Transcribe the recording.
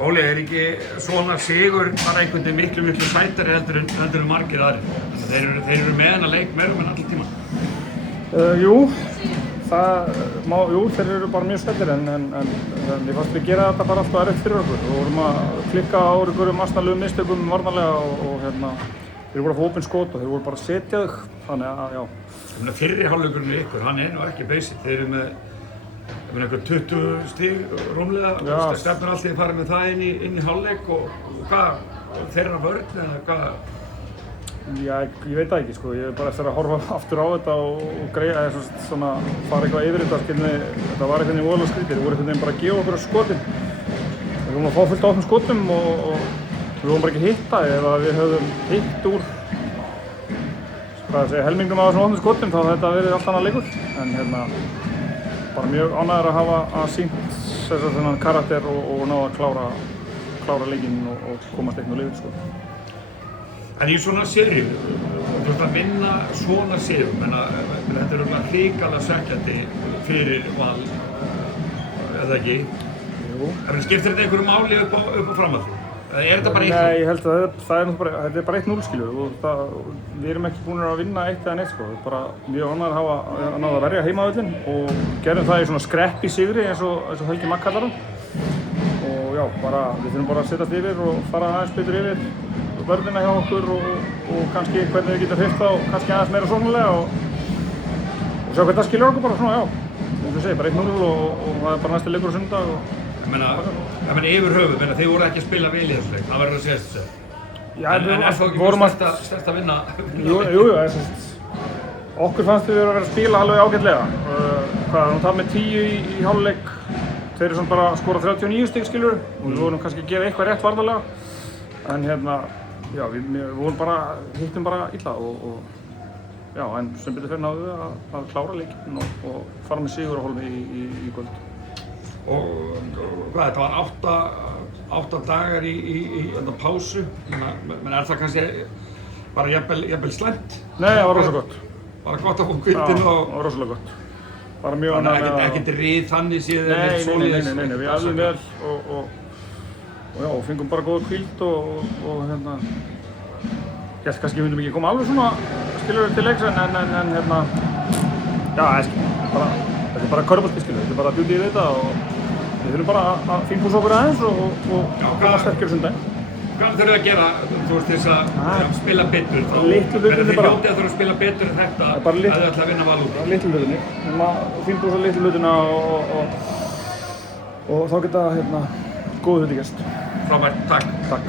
Óli, ekki svona sigur bara einhvern veginn miklu sætari heldur en margir aðrir? Þeir eru með hennar leik meira en allir tíma. Jú, þeir eru bara mjög stellir en ég fannst við gera þetta bara alltaf erfitt fyrir okkur. Við vorum að klikka á einhverjum asnalegum mistökum varnarlega og þeir voru að fá opin skot og þeir voru bara að setja þau, þannig að já. Fyrri hálfleikurinn í ykkur, hann er nú ekki basic. Þeir eru með einhver 20 stig rúmlega, stefnir alltaf að fara með það inn í hálfleik og hvað, þeirra vörn eða hvað? Já, ég veit það ekki sko, ég er bara eftir að horfa aftur á þetta og greiða svona, fara eitthvað yfir þetta, þetta var einhvern veginn voðalega skrítið, þeir voru einhvern veginn bara að gefa okkur skotin. Við vorum að fá fullt á þessum skotum og við vorum bara ekki að hitta, ef við höfðum hitt úr helmingnum af þessum opnum skotum þá hefði þetta verið allt annað leikur. En bara mjög ánægður að hafa sýnt þennan karakter og náða að klára leikinn og komast einn á liðið sko. En í svona seríu, þú veist að vinna svona seríu, þetta er hrikalega svekkjandi fyrir Val, eða ekki? Jú. Skiptir þetta einhverju máli upp á framhaldið? Eða er þetta bara 1-0? Nei, ég held að þetta er bara 1-0 skilur og við erum ekki búin að vinna eitt eða neitt sko. Það er bara mjög ánægður að náða að verja heimavöllinn og gerðum það í svona skrepp í sigri eins og Helgi Magg kallar hann. Og já, við þurfum bara að setjast yfir og fara aðeins betur yfir vörðina hjá okkur og kannski hvernig við getum hreyft það og kannski aðeins meira sóknarlega og sjá hvernig það skilur okkur bara svona, já. Eins og ég segi, bara 1-0 og það er bara næsti leikur á sunnudag og Ég meina yfir höfuð, þeir voru ekki að spila vel í þessu leik, það verður að segja þessu. En er þá ekki mjög sterkt að vinna? Jú, okkur fannst við vera að spila alveg ágætlega. Nú tap með 10 í hálfleik, þeir eru svona bara að skora 39 stig skilur og við vorum kannski að gera eitthvað rétt varnarlega. En já, við hittum bara illa en sem betur fyrir náðu við að klára leikinn og fara með sigur á hólmi í kvöld. Og hvað, þetta var 8 dagar í pásu, menn er það kannski bara jafnvel slæmt? Nei, það var rosa gott. Bara gott að fá kvildinu og... Já, það var rosalega gott. Bara mjög annað með að... Ekkert rið þannig séð eða neitt svoleiðis? Nei, við æfðum vel og fengum bara góða kvíld og ég held kannski við myndum ekki koma alveg svona skilur til leiks en þetta er bara körfubolti skilur, þetta er bara djúti í þetta og við þurfum bara að fínpúsa okkur aðeins og koma sterkir sundaginn. Hvað þurfum við að gera, þú veist þess að spila betur? Litlu hlutinni bara. Þið hljótið að þurfa að spila betur en þetta að þið ætla að vinna Val út? Litlu hlutinni, fínpúsa litlu hlutina og þá geta góð hluti gerst. Frábært, takk.